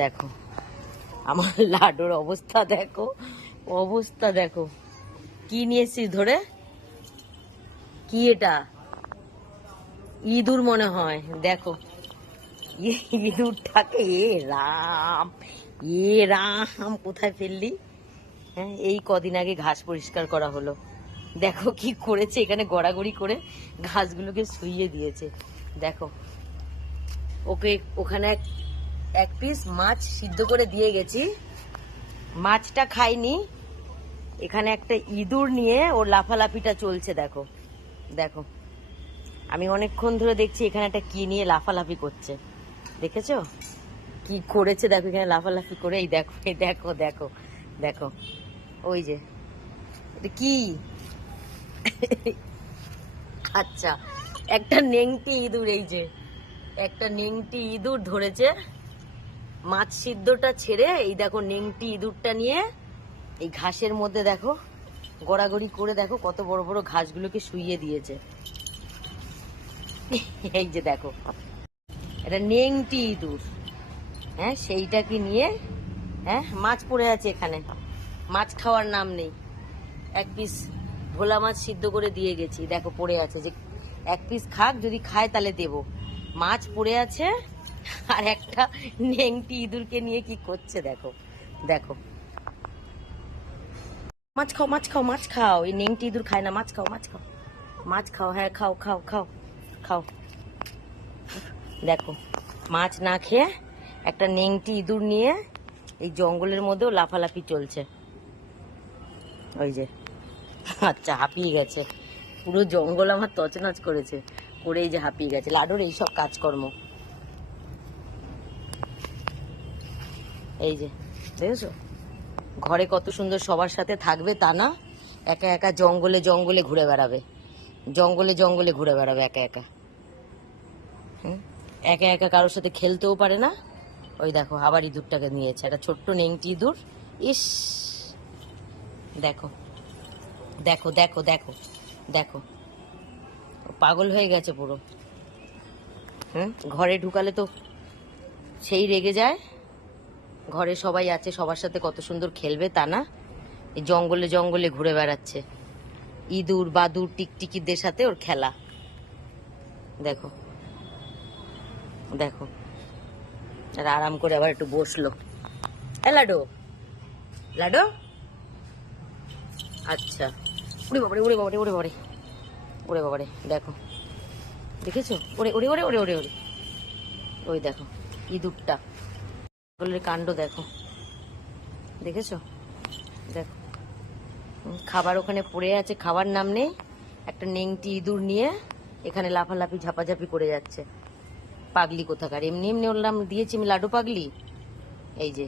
দেখো আমার লাডুর অবস্থা দেখো, অবস্থা দেখো। কি নিয়েছিস ধরে? কি এটা? ইঁদুর মনে হয়। দেখো ইঁদুরটাকে, এ রাম, এ রাম, কোথায় ফেললি? হ্যাঁ, এই কদিন আগে ঘাস পরিষ্কার করা হলো। দেখো কি করেছে, এখানে গড়াগড়ি করে ঘাসগুলোকে শুইয়ে দিয়েছে। দেখো ওকে ওখানে এক পিস মাছ সিদ্ধ করে দিয়ে গেছি, মাছটা খাইনি। এখানে একটা ইঁদুর নিয়ে ওর লাফালাফিটা চলছে। দেখো দেখো, আমি অনেকক্ষণ ধরে দেখছি এখানে একটা কি নিয়ে লাফালাফি করছে। দেখেছো কি করেছে? দেখো এখানে লাফালাফি করে, এই দেখো, এই দেখো দেখো দেখো, ওই যে এটা কি? আচ্ছা, একটা নেংটি ইঁদুর, এই যে একটা নেংটি ইঁদুর ধরেছে। মাছ সিদ্ধটা ছেড়ে এই দেখো নেংটি ইঁদুরটা নিয়ে এই ঘাসের মধ্যে দেখো গড়াগড়ি করে, দেখো কত বড় বড় ঘাসগুলোকে শুইয়ে দিয়েছে। এই যে দেখো এটা নেংটি ইঁদুর। হ্যাঁ, সেইটাকে নিয়ে, হ্যাঁ, মাছ পড়ে আছে এখানে, মাছ খাওয়ার নাম নেই। এক পিস ভোলা মাছ সিদ্ধ করে দিয়ে গেছি, দেখো পড়ে আছে, যে এক পিস খাক, যদি খায় তাহলে দেবো। মাছ পড়ে আছে, আর একটা নেংটি ইঁদুরকে নিয়ে কি করছে দেখো। দেখো, মাছ খাও, মাছ খাও, মাছ খাও। এই নেংটি ইঁদুর খায় না, মাছ খাও, মাছ খাও, মাছ খাও। হ্যাঁ, খাও খাও খাও খাও। দেখো মাছ না খেয়ে একটা নেংটি ইঁদুর নিয়ে এই জঙ্গলের মধ্যেও লাফালাফি চলছে। ওই যে, আচ্ছা, হাঁপিয়ে গেছে পুরো জঙ্গল, আমার তছনছ করেছে করে, এই যে হাঁপিয়ে গেছে লাডুর এইসব কাজকর্ম। এই যে দেখেছো, ঘরে কত সুন্দর সবার সাথে থাকবে তা না, একা একা জঙ্গলে জঙ্গলে ঘুরে বেড়াবে, জঙ্গলে জঙ্গলে ঘুরে বেড়াবে একা একা। একা একা কারোর সাথে খেলতেও পারে না। ওই দেখো আবার ইঁদুরটাকে নিয়েছে, একটা ছোট্ট নেংটি ইঁদুর। ইস, দেখো দেখো দেখো দেখো দেখো, পাগল হয়ে গেছে পুরো। ঘরে ঢুকালে তো সেই রেগে যায়। ঘরে সবাই আছে, সবার সাথে কত সুন্দর খেলবে তা না, এই জঙ্গলে জঙ্গলে ঘুরে বেড়াচ্ছে। ইঁদুর বাদুর টিকটিকিদের সাথে ওর খেলা। দেখো দেখো, আর আরাম করে আবার একটু বসলো। লাডো, লাডো, আচ্ছা। উড়ে বাবারে, উড়ে বাবারে, উড়ে বাবারে, উড়ে বাবারে। দেখো দেখেছো, ওরে ওরে ওরে ওরে ওরে ওরে, ওই দেখো ইঁদুরটা, কাণ্ড দেখো, দেখেছো? দেখো খাবার ওখানে পড়ে আছে, খাবার নাম নেই, একটা নেংটি ইঁদুর নিয়ে এখানে লাফালাফি ঝাপাঝাপি করে যাচ্ছে। পাগলি কোথাকার, এমনি এমনি ওর নাম দিয়েছি আমি লাডু পাগলি। এই যে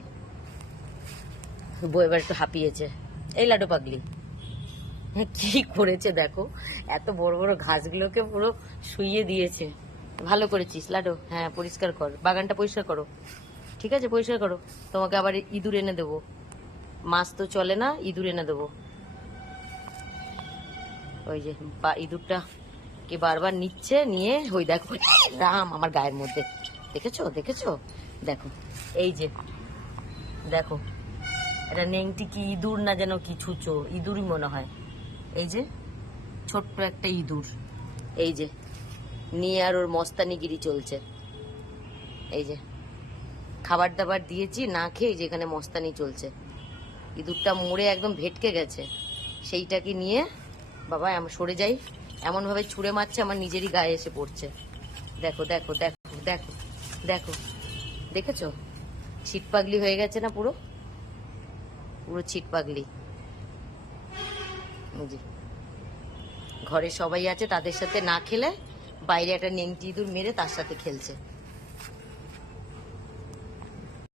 বউ এবার একটু হাঁপিয়েছে, এই লাডু পাগলি। কি করেছে দেখো, এত বড় বড় ঘাসগুলোকে পুরো শুইয়ে দিয়েছে। ভালো করেছিস লাডু, হ্যাঁ পরিষ্কার কর, বাগানটা পরিষ্কার করো, ঠিক আছে পরিষ্কার করো। তোমাকে আবার ইঁদুর এনে দেবো, মাছ তো চলে না, ইঁদুর এনে দেবো। ওই যে ইঁদুরটা কে বারবার নিচ্ছে, নিয়ে ওই দেখো রাম আমার গায়ের মধ্যে, দেখেছো দেখেছো? দেখো এই যে দেখো, এটা নেংটি কি ইঁদুর না যেন কি ছুঁচো, ইঁদুরই মনে হয়। এই যে ছোট্ট একটা ইঁদুর, এই যে নিয়ে আর ওর মস্তানিগিরি চলছে। এই যে খাবার দাবার দিয়েছি না খেয়ে, যেখানে মস্তানি চলছে। ইঁদুরটা মরে একদম ভেটকে গেছে, সেইটাকে নিয়ে বাবা আমি সরে যাই, এমনভাবে ছুঁড়ে মারছে আমার নিজেরই গায়ে এসে পড়ছে। দেখো দেখো দেখো দেখো দেখো, দেখেছো? ছিট পাগলি হয়ে গেছে না পুরো, পুরো ছিট পাগলি। ঘরে সবাই আছে, তাদের সাথে না খেলে বাইরে একটা নেংটি ইঁদুর মেরে তার সাথে খেলছে।